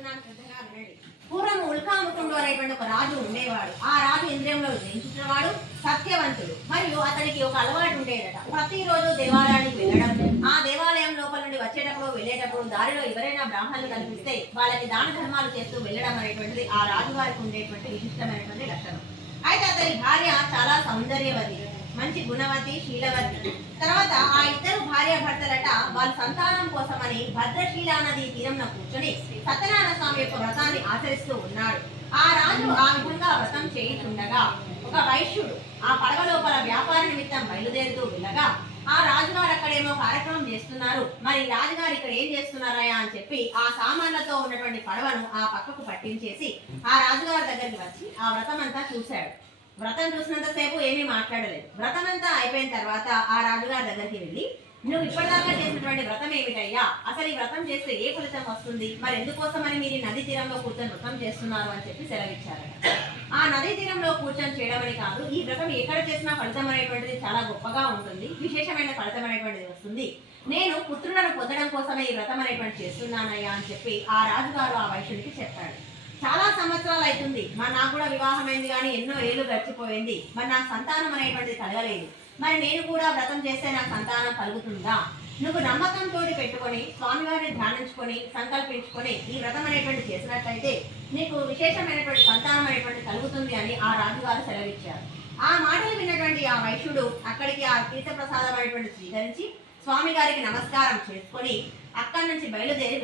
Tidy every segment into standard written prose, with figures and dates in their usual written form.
చెప్తున్నాను శ్రద్ధగా వినండి. పూర్వం ఉల్కాముకుండు అనేటువంటి ఒక రాజు ఉండేవాడు. ఆ రాజు ఇంద్రియంలో జయించినవాడు, సత్యవంతుడు. మరియు అతనికి ఒక అలవాటు ఉండేదట. ప్రతిరోజు దేవాలయానికి వెళ్ళడం, ఆ దేవాలయం లోపల నుండి వచ్చేటప్పుడు వెళ్ళేటప్పుడు దారిలో ఎవరైనా బ్రాహ్మణులు కనిపిస్తే వాళ్ళకి దాన ధర్మాలు చేస్తూ వెళ్ళడం అనేటువంటిది ఆ రాజుగారికి ఉండేటువంటి విశిష్టమైనటువంటి లక్షణం. అయితే అతని భార్య చాలా సౌందర్యవతి, మంచి గుణవతి, శీలవతి. తర్వాత ఆ ఇద్దరు భార్య భర్తలట వాళ్ళ సంతానం కోసమని భద్రశీల నది తీరంలో కూర్చొని సత్యనారాయణ స్వామి యొక్క వ్రతాన్ని ఆచరిస్తూ ఉన్నాడు. ఆ రాజు ఆ విధంగా వ్రతం చేయుచుండగా ఒక వైశ్యుడు ఆ పడవ లోపల వ్యాపార నిమిత్తం బయలుదేరుతూ వెళ్ళగా ఆ రాజుగారు అక్కడేమో కార్యక్రమం చేస్తున్నారు, మరి రాజుగారు ఇక్కడ ఏం చేస్తున్నారయా అని చెప్పి ఆ సామాన్లతో ఉన్నటువంటి పడవను ఆ పక్కకు పట్టించేసి ఆ రాజుగారి దగ్గరికి వచ్చి ఆ వ్రతం అంతా చూశాడు. వ్రతం చూసినంతసేపు ఏమీ మాట్లాడలేదు. వ్రతం అంతా అయిపోయిన తర్వాత ఆ రాజుగారి దగ్గరికి వెళ్ళి, నువ్వు ఇప్పటిదాకా చేసినటువంటి వ్రతం ఏమిటయ్యా, అసలు ఈ వ్రతం చేస్తే ఏ ఫలితం వస్తుంది, మరి ఎందుకోసమని మీరు నదీ తీరంలో కూర్చొని వ్రతం చేస్తున్నారు అని చెప్పి సెలవిచ్చారు. ఆ నదీ తీరంలో కూర్చొని చేయడమని కాదు, ఈ వ్రతం ఎక్కడ చేసినా ఫలితం అనేటువంటిది చాలా గొప్పగా ఉంటుంది, విశేషమైన ఫలితం అనేటువంటిది వస్తుంది. నేను పుత్రులను పొందడం కోసమే ఈ వ్రతం అనేటువంటి చేస్తున్నానయ్యా అని చెప్పి ఆ రాజుగారు ఆ వైశ్యుడికి చెప్పాడు. చాలా సంవత్సరాలు అవుతుంది, మరి నాకు కూడా వివాహం అయింది, కానీ ఎన్నో ఏళ్ళు గడిచిపోయింది, మరి నాకు సంతానం అనేటువంటిది కలగలేదు, మరి నేను కూడా వ్రతం చేస్తే నాకు సంతానం కలుగుతుందా? నువ్వు నమ్మకంతో పెట్టుకొని స్వామివారిని ధ్యానించుకొని సంకల్పించుకొని ఈ వ్రతం అనేటువంటి చేసినట్లయితే నీకు విశేషమైనటువంటి సంతానం అనేటువంటి కలుగుతుంది అని ఆ రాజుగారు సెలవిచ్చారు. ఆ మాటలు విన్నటువంటి ఆ వైశ్యుడు అక్కడికి ఆ తీర్థప్రసాదం అనేటువంటి స్వీకరించి స్వామి గారికి నమస్కారం చేసుకొని అక్కడి నుంచి బయలుదేరి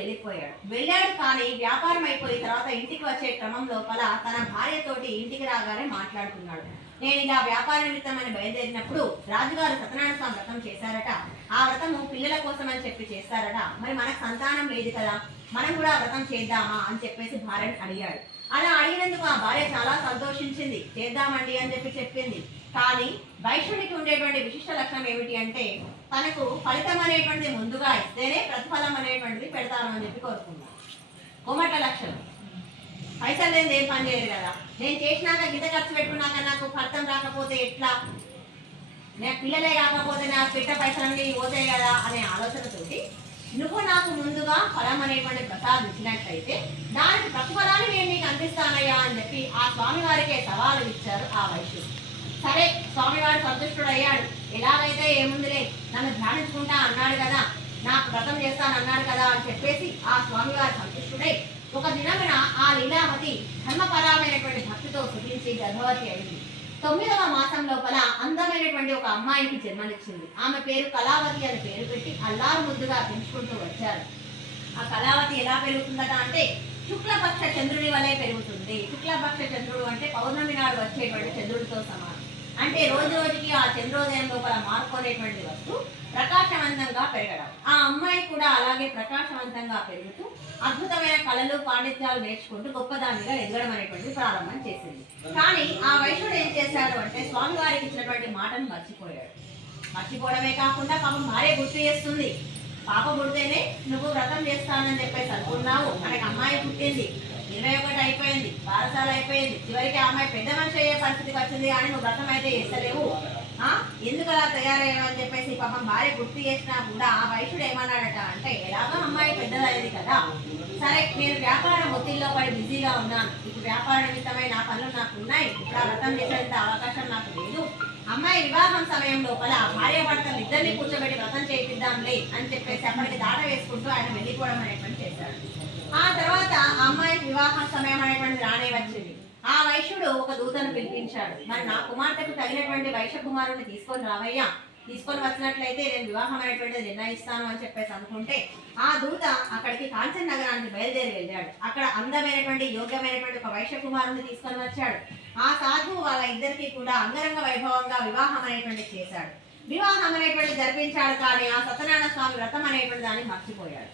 వెళ్ళాడు. కానీ వ్యాపారం అయిపోయిన తర్వాత ఇంటికి వచ్చే క్రమం లోపల తన భార్యతోటి ఇంటికి రాగానే మాట్లాడుతున్నాడు. నేను ఇలా వ్యాపార నిమిత్తమని బయలుదేరినప్పుడు రాజుగారు సత్యనారాయణ స్వామి వ్రతం చేశారట, ఆ వ్రతము పిల్లల కోసం అని చెప్పి చేస్తారట, మరి మనకు సంతానం లేదు కదా, మనం కూడా వ్రతం చేద్దామా అని చెప్పేసి భార్యని అడిగాడు. అలా అడిగినందుకు ఆ భార్య చాలా సంతోషించింది, చేద్దామండి అని చెప్పి చెప్పింది. కానీ వైశ్యునికి ఉండేటువంటి విశిష్ట లక్షణం ఏమిటి అంటే తనకు ఫలితం అనేటువంటిది ముందుగా ఇస్తేనే ప్రతిఫలం అనేటువంటిది పెడతాను అని చెప్పి కోరుకున్నాను. కోమట్ల లక్షణం. పైసలు లేని ఏం పని చేయరు కదా, నేను చేసినాక గిత ఖర్చు పెట్టుకున్నాక నాకు ఫలితం రాకపోతే ఎట్లా, నేను పిల్లలే కాకపోతే నాకు పెట్ట పైసలన్నీ పోతాయి కదా అనే ఆలోచనతోటి నువ్వు నాకు ముందుగా ఫలం అనేటువంటి ప్రసాదించినట్లయితే దానికి ప్రతిఫలాన్ని నేను నీకు అందిస్తానయ్యా అని చెప్పి ఆ స్వామివారికే సవాలు ఇచ్చారు ఆ వైశ్యుడు. సరే, స్వామివారు సంతుష్టుడు అయ్యాడు. ఎలాగైతే ఏముందిలే, నన్ను ధ్యానించుకుంటా అన్నాడు కదా, నాకు వ్రతం చేస్తాను అన్నాడు కదా అని చెప్పేసి ఆ స్వామివారు సంతుష్టుడై ఒక దినమున ఆ లీలావతి ధర్మపరమైనటువంటి భక్తితో సుఖించి గర్భవతి అయింది. 9వ మాసం లోపల అందమైనటువంటి ఒక అమ్మాయికి జన్మనిచ్చింది. ఆమె పేరు కళావతి అని పేరు పెట్టి అల్లారు ముద్దుగా పెంచుకుంటూ వచ్చారు. ఆ కళావతి ఎలా పెరుగుతుందట అంటే శుక్లపక్ష చంద్రుడి వలె పెరుగుతుంది. శుక్లపక్ష చంద్రుడు అంటే పౌర్ణమి నాడు వచ్చేటువంటి చంద్రుడితో సమానం. అంటే రోజు రోజుకి ఆ చంద్రోదయం లోపల మార్పునేటువంటి వస్తూ ప్రకాశవంతంగా పెరగడం. ఆ అమ్మాయి కూడా అలాగే ప్రకాశవంతంగా పెరుగుతూ అద్భుతమైన కళలు పాండిత్యాలు నేర్చుకుంటూ గొప్పదానిగా ఎదగడం అనేటువంటి ప్రారంభం చేసింది. కానీ ఆ వైశ్యుడు ఏం చేశాడు అంటే స్వామివారికి ఇచ్చినటువంటి మాటను మర్చిపోయాడు. మర్చిపోవడమే కాకుండా పాపం భార్య గుర్తు చేస్తుంది, పాప పుడితేనే నువ్వు వ్రతం చేస్తానని చెప్పేసి అనుకున్నావు, మనకి అమ్మాయి పుట్టింది, 21 అయిపోయింది, పాఠశాల అయిపోయింది, చివరికి ఆ అమ్మాయి పెద్ద మనిషి అయ్యే పరిస్థితికి వచ్చింది, కానీ నువ్వు వ్రతం అయితే చేస్తలేవు, ఎందుకు అలా తయారయ్యావని చెప్పేసి పాపం భార్య గుర్తు చేసినా కూడా ఆ వైశ్యుడు ఏమన్నాడట అంటే ఎలాగో అమ్మాయి పెద్దదైంది కదా, సరే నేను వ్యాపారం ఒత్తిడిలో పడి బిజీగా ఉన్నాను, ఇప్పుడు వ్యాపార నిమిత్తమై నా పనులు నాకు ఉన్నాయి, ఇప్పుడు ఆ వ్రతం చేసేంత అవకాశం నాకు లేదు, అమ్మాయి వివాహం సమయం లోపల భార్య భర్తలు ఇద్దరిని కూర్చోబెట్టి వ్రతం చేయిద్దాంలే అని చెప్పేసి అప్పటికి దాట వేసుకుంటూ ఆయన వెళ్ళిపోవడం అనేటువంటి చేశాడు. ఆ తర్వాత అమ్మాయికి వివాహ సమయం అనేటువంటి రానే వచ్చింది. ఆ వైశ్యుడు ఒక దూతను పిలిపించాడు, మరి నా కుమార్తెకు తగినటువంటి వైశ్య కుమారుని తీసుకొని రావయ్యా, తీసుకొని వచ్చినట్లయితే నేను వివాహం అనేటువంటిది నిర్ణయిస్తాను అని చెప్పేసి అనుకుంటే ఆ దూత అక్కడికి కాంచన్ నగరానికి బయలుదేరి వెళ్ళాడు. అక్కడ అందమైనటువంటి యోగ్యమైనటువంటి ఒక వైశ్య కుమారుని తీసుకొని వచ్చాడు. ఆ సాధువు వాళ్ళ ఇద్దరికి కూడా అంగరంగ వైభవంగా వివాహం అనేటువంటి చేశాడు. వివాహం అనేటువంటి జరిపించాడు. కానీ ఆ సత్యనారాయణ స్వామి వ్రతం అనేటువంటి దాన్ని మర్చిపోయాడు,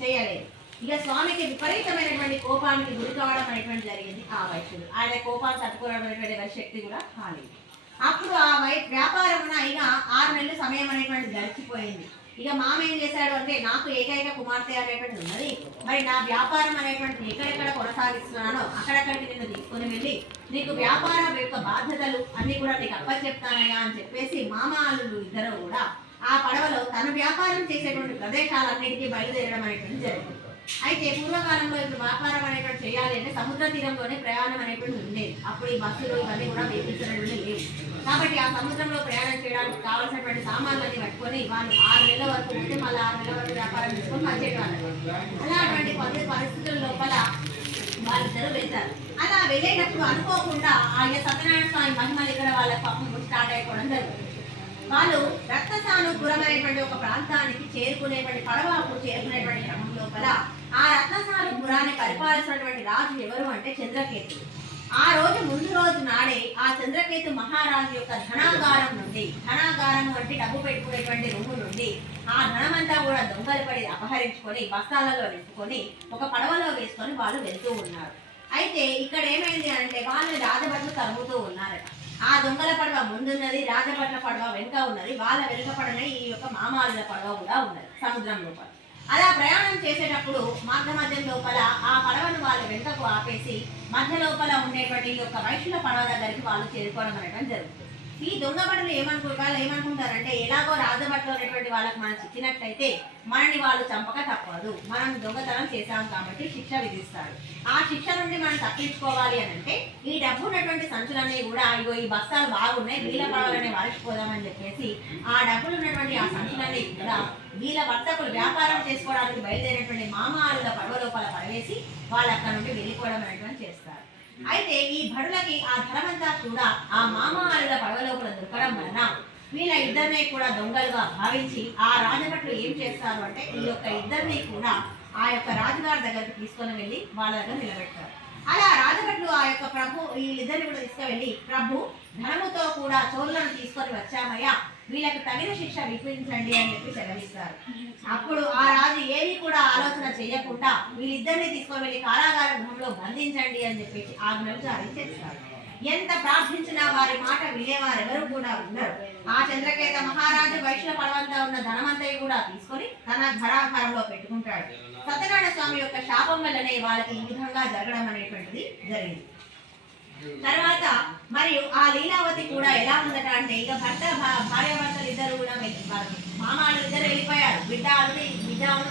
చేయలేదు. ఇక స్వామికి విపరీతమైనటువంటి కోపానికి గురి కావడం అనేటువంటి జరిగింది. ఆ వైశ్యుడు ఆయన కోపాన్ని తట్టుకోవడం అనేటువంటి శక్తి కూడా కాలేదు. అప్పుడు ఆ వ్యాపారమున ఇక 6 నెలలు సమయం అనేటువంటి గడిచిపోయింది. ఇక మామ ఏం చేశాడు అంటే నాకు ఏకైక కుమార్తె అనేటువంటిది ఉన్నది, మరి నా వ్యాపారం అనేటువంటి ఎక్కడెక్కడ కొనసాగిస్తున్నానో అక్కడక్కడికి నిన్ను తీసుకుని వెళ్ళి నీకు వ్యాపారం యొక్క బాధ్యతలు అన్ని కూడా నీకు అప్పచెప్తానయ్యా అని చెప్పేసి మామాలు ఇద్దరు కూడా ఆ పడవలో తన వ్యాపారం చేసేటువంటి ప్రదేశాలన్నిటికీ బయలుదేరడం అనేటువంటి జరిగింది. అయితే పూర్వకాలంలో ఇప్పుడు వ్యాపారం అనేటువంటి చేయాలి అంటే సముద్ర తీరంలోనే ప్రయాణం అనేటువంటి ఉండేది. అప్పుడు ఈ బస్సులు ఇవన్నీ కూడా వెహికల్స్ అనేటువంటి లేవు. కాబట్టి ఆ సముద్రంలో ప్రయాణం చేయడానికి కావాల్సినటువంటి సామాన్లన్నీ పట్టుకొని వాళ్ళు 6 నెలల వరకు ఉంటే మళ్ళీ 6 నెలల వరకు వ్యాపారం చేసుకొని వచ్చేటవాళ్ళు. అలాంటి పరిస్థితుల లోపల వాళ్ళిద్దరూ వెళ్తారు. అలా వెళ్ళేటప్పుడు అనుకోకుండా ఆయన సత్యనారాయణ స్వామి మహిమలు ఇక్కడ వాళ్ళ పాపం స్టార్ట్ అయిపోవడం జరుగుతుంది. వాళ్ళు రత్నసానుపురం అనేటువంటి ఒక ప్రాంతానికి చేరుకునేటువంటి పడవకు చేరుకునేటువంటి క్రమం లోపల ఆ రత్నసానుపురాన్ని పరిపాలిస్తున్నటువంటి రాజు ఎవరు అంటే చంద్రకేతుడు. ఆ రోజు ముందు రోజు నాడే ఆ చంద్రకేతు మహారాజు యొక్క ధనాగారం నుండి, ధనాగారం అంటే డబ్బు పెట్టుకునేటువంటి రూము నుండి ఆ ధనమంతా కూడా దొంగలు పడి అపహరించుకొని బస్తాలలో నింపుకొని ఒక పడవలో వేసుకొని వాళ్ళు వెళ్తూ ఉన్నారు. అయితే ఇక్కడ ఏమైంది అంటే వాళ్ళు రాజభట్లు తరుగుతూ ఉన్నారట. ఆ దొంగల పడవ ముందున్నది, రాజభట్ల పడవ వెనుక ఉన్నది. వాళ్ళ వెనుక పడనే ఈ యొక్క మామాలుల పడవ కూడా ఉన్నది సముద్రం లోపల. అలా ప్రయాణం చేసేటప్పుడు మధ్య లోపల ఆ పడవను వాళ్ళు వెనుకకు ఆపేసి మధ్య లోపల ఉండేటువంటి ఈ యొక్క వైష్ణవ పడవ దగ్గరికి వాళ్ళు చేరుకోవడం అనేటువంటి జరుగుతుంది. ఈ దొంగ బట్టలు ఏమనుకుంటారంటే ఎలాగో రాజభట్లో ఉన్నటువంటి వాళ్ళకి మనం చిక్కినట్లయితే మనని వాళ్ళు చంపక తప్పదు, మనం దొంగతనం చేశాం కాబట్టి శిక్ష విధిస్తారు. ఆ శిక్ష నుండి మనం తప్పించుకోవాలి అని అంటే ఈ డబ్బు ఉన్నటువంటి సంచులన్నీ కూడా ఇగో ఈ బస్తాలు బాగున్నాయి, వీళ్ళ పడవలనే వారిపోదామని చెప్పేసి ఆ డబ్బులు ఉన్నటువంటి ఆ సంచులన్నీ కూడా వీళ్ళ వర్తకులు వ్యాపారం చేసుకోవడానికి బయలుదేరినటువంటి మామాలుల పడవ లోపల పడవేసి వాళ్ళు అక్కడ నుండి వెళ్ళిపోవడం అనేటువంటి చేస్తారు. అయితే ఈ భటులకి ఆ ధనమంతా కూడా ఆ మామాలుల పడవ లోపల దొరకడం వలన వీళ్ళ ఇద్దరిని కూడా దొంగలుగా భావించి ఆ రాజభట్లు ఏం చేస్తారు అంటే ఈ యొక్క ఇద్దరిని కూడా ఆ యొక్క రాజుగారి దగ్గరికి తీసుకొని వెళ్ళి వాళ్ళ దగ్గర నిలబెడతారు. అలా రాజభట్లు ఆ యొక్క ప్రభు వీళ్ళిద్దరిని కూడా తీసుకువెళ్ళి ప్రభు ధనముతో కూడా చోరులను తీసుకొని వచ్చామయ్యా, వీళ్ళకి తగిన శిక్ష విధించండి అని చెప్పి సెలవిస్తారు. అప్పుడు ఆ రాజు ఏమి కూడా ఆలోచన చేయకుండా వీళ్ళిద్దరిని తీసుకొని వెళ్ళి కారాగార గృహంలో బంధించండి అని చెప్పేసి ఆజ్ఞలు జారీ చేస్తారు. ఎంత ప్రార్థించినా వారి మాట వినేవారు ఎవరు కూడా ఉన్నారు. ఆ చంద్రకేత మహారాజు వైష్ణవ పడవంతా ఉన్న ధనమంతా కూడా తీసుకొని తన ఘరాహారంలో పెట్టుకుంటాడు. సత్యనారాయణ స్వామి యొక్క శాపం వల్లనే వాళ్ళకి ఈ విధంగా జరగడం అనేటువంటిది జరిగింది. తర్వాత మరియు ఆ లీలావతి కూడా ఎలా ఉందట అంటే ఇక భార్యాభర్తలు ఇద్దరు కూడా మామాలు ఇద్దరు వెళ్ళిపోయారు, బిడ్డ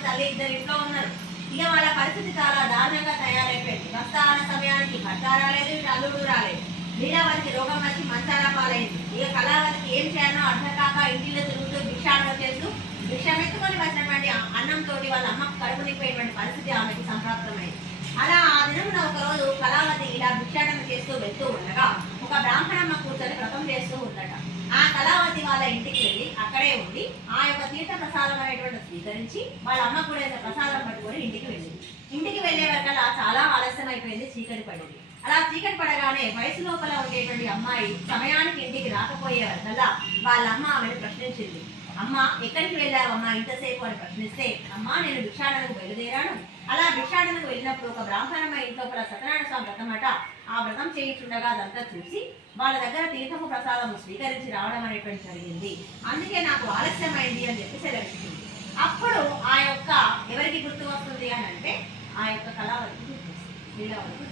తల్లి ఇద్దరు ఇంట్లో ఉన్నారు. ఇక వాళ్ళ పరిస్థితి చాలా దారుణంగా తయారైపోయింది. భర్త సమయానికి భర్త రాలేదు, ఇటు అల్లుడు రాలేదు. లీలావతికి రోగం వచ్చి మంచాల పాలైంది. ఇక కళావతికి ఏం చేయాలో అర్థం కాక ఇంటిలో తిరుగుతూ భిక్షాటన చేస్తూ భిక్షమెత్తుకొని వచ్చినటువంటి అన్నంతో వాళ్ళ అమ్మకు కడుపు నింపేటువంటి పరిస్థితి ఆమెకి సంప్రాప్తమైంది. అలా ఆ దినమున ఒక రోజు కళావతి ఇలా భిక్షాటన చేస్తూ వెళ్తూ ఉండగా ఒక బ్రాహ్మణమ్మ కూర్చొని వ్రతం చేస్తూ ఉండట. ఆ కళావతి వాళ్ళ ఇంటికి వెళ్ళి అక్కడే ఉండి ఆ యొక్క తీర్థ ప్రసాదం అనేటువంటి స్వీకరించి వాళ్ళ అమ్మ కూడా ప్రసాదం పట్టుకొని ఇంటికి వెళ్ళింది. ఇంటికి వెళ్ళే వరకల్లా చాలా ఆలస్యం అయిపోయింది, చీకటి పడింది. అలా చీకటి పడగానే వయసు లోపల ఉండేటువంటి అమ్మాయి సమయానికి ఇంటికి రాకపోయే వరకల్లా వాళ్ళ అమ్మ ఆమెను ప్రశ్నించింది. అమ్మ ఎక్కడికి వెళ్ళావమ్మా ఇంతసేపు అని ప్రశ్నిస్తే, అమ్మా నేను భిక్షాటనకు బయలుదేరాను. అలా భిక్షాటనకు వెళ్ళినప్పుడు ఒక బ్రాహ్మణమ్మ ఇంట్లో సత్యనారాయణ స్వామి వ్రతమట. ఆ వ్రతం చేయించుండగా అదంతా చూసి వాళ్ళ దగ్గర తీర్థము ప్రసాదము స్వీకరించి రావడం అనేటువంటి జరిగింది, అందుకే నాకు ఆలస్యమైంది అని చెప్పి సెలవిస్తుంది. అప్పుడు ఆ యొక్క ఎవరికి గుర్తు వస్తుంది అని అంటే ఆ యొక్క కళావతికి గుర్తొస్తుంది.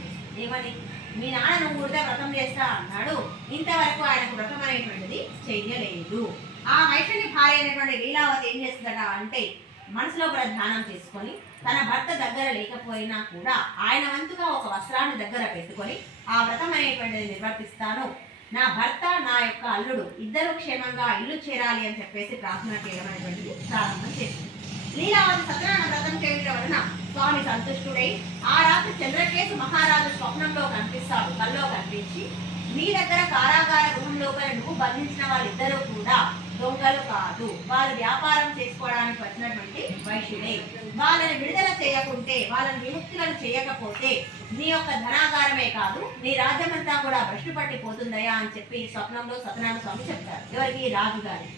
ఏమని, మీ నాన్న నువ్వు కూడా వ్రతం చేస్తా అన్నాడు, ఇంతవరకు ఆయనకు వ్రతం అనేటువంటిది చెయ్యలేదు. ఆ వైష్ణవి భార్య అయినటువంటి లీలావతి ఏం చేస్తుందట అంటే మనసులో కూడా ధ్యానం చేసుకొని తన భర్త దగ్గర లేకపోయినా కూడా ఆయన వంతుగా ఒక వస్త్రాన్ని దగ్గర పెట్టుకొని ఆ వ్రతం అనేటువంటిది నిర్వర్తిస్తాను, నా భర్త నా యొక్క అల్లుడు ఇద్దరు క్షేమంగా ఇల్లు చేరాలి అని చెప్పేసి ప్రార్థన చేయడం అనేటువంటిది ప్రారంభం చేసింది. లీలావతి సత్యనారాయణ వ్రతం చేయడం వలన స్వామి సంతుష్టుడై ఆ రాత్రి చంద్రకేతు మహారాజు స్వప్నంలో కనిపిస్తాడు. కల్లో కనిపించి మీ దగ్గర కారాగార గృహం లోపల నువ్వు బంధించిన వాళ్ళిద్దరూ కూడా దొంగలు కాదు, వాళ్ళు వ్యాపారం చేసుకోవడానికి వచ్చినటువంటి వైశ్యులే, వాళ్ళని విడుదల చేయకుంటే వాళ్ళని విముక్తులను చేయకపోతే నీ యొక్క ధనాగారమే కాదు నీ రాజ్యమంతా కూడా భ్రష్టు పట్టిపోతుందయా అని చెప్పి స్వప్నంలో సత్యనారాయణ స్వామి చెప్తారు. ఎవరికి? రాజుగారి.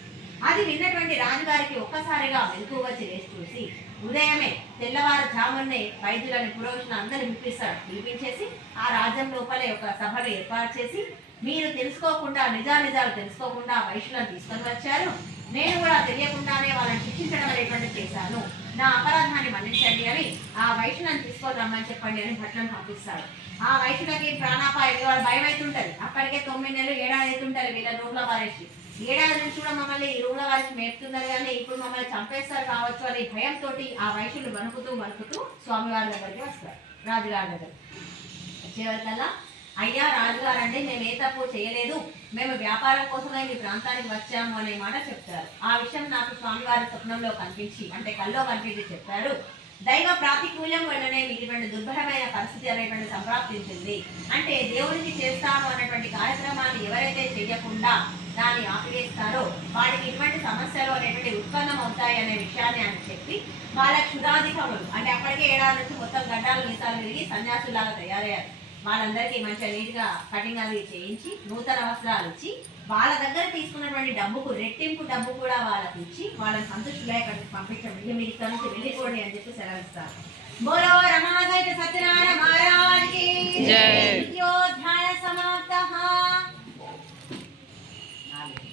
అది విన్నటువంటి రాజుగారికి ఒక్కసారిగా మెలకు వచ్చి లేచి చూసి ఉదయమే తెల్లవారుజామునే వైద్యులను పురోహితులను అందరిని పిలిపించేసి ఆ రాజ్యం లోపలే ఒక సభను ఏర్పాటు చేసి మీరు తెలుసుకోకుండా నిజాలు తెలుసుకోకుండా వైశ్యులను తీసుకొని వచ్చారు, నేను కూడా తెలియకుండానే వాళ్ళని శిక్షించడం అనేటువంటి చేశాను, నా అపరాధాన్ని మన్నించండి అని ఆ వైశ్యులను తీసుకొని రమ్మని చెప్పండి అని భట్లను పంపిస్తాడు. ఆ వైశ్యులకి ప్రాణాపాయం, వాళ్ళు భయం అవుతుంటది. అప్పటికే 9 నెలలు 7 అవుతుంటారు వీళ్ళ రూమ్లో వారేసి. ఏడాది నుంచి కూడా మమ్మల్ని ఈ రూమ్ల వారికి మేపుతున్నారు కానీ ఇప్పుడు మమ్మల్ని చంపేస్తారు కావచ్చు అనే భయంతో ఆ వైశ్యులు వణుకుతూ స్వామివారి దగ్గరికి వస్తారు, రాజుగారి దగ్గర వచ్చేవరకల్లా అయ్యా రాజుగారండి మేము ఏ తప్పు చేయలేదు, మేము వ్యాపారం కోసమే మీ ప్రాంతానికి వచ్చాము అనే మాట చెప్తారు. ఆ విషయం నాకు స్వామివారి స్వప్నంలో కనిపించి అంటే కల్లో కనిపించి చెప్పారు. దైవ ప్రాతికూల్యం వల్లనే ఇటువంటి దుర్భరమైన పరిస్థితి అనేటువంటి సంప్రాప్తించింది. అంటే దేవునికి చేస్తాను అన్నటువంటి కార్యక్రమాన్ని ఎవరైతే చేయకుండా దాన్ని ఆపివేస్తారో వాటికి ఇటువంటి సమస్యలు అనేటువంటి ఉత్పన్నం అవుతాయి అనే విషయాన్ని ఆయన చెప్పి వాళ్ళ క్షురాధికములు అంటే అప్పటికే ఏడాది నుంచి మొత్తం గడ్డాలు మీసాలు విరిగి సన్యాసులాగా తయారయ్యారు. వాళ్ళందరికీ మంచిగా నీట్గా కటింగ్ అవి చేయించి నూతన వస్త్రాలు ఇచ్చి వాళ్ళ దగ్గర తీసుకున్నటువంటి డబ్బుకు రెట్టింపు డబ్బు కూడా వాళ్ళకి ఇచ్చి వాళ్ళని సంతృష్టిగా ఇక్కడికి పంపించండి, ఇక మీరు ఇక్కడ నుంచి వెళ్ళిపోండి అని చెప్పి సెలవిస్తారు. బోలో రమాసహిత సత్యనారాయణ మహారాజ్కి జై.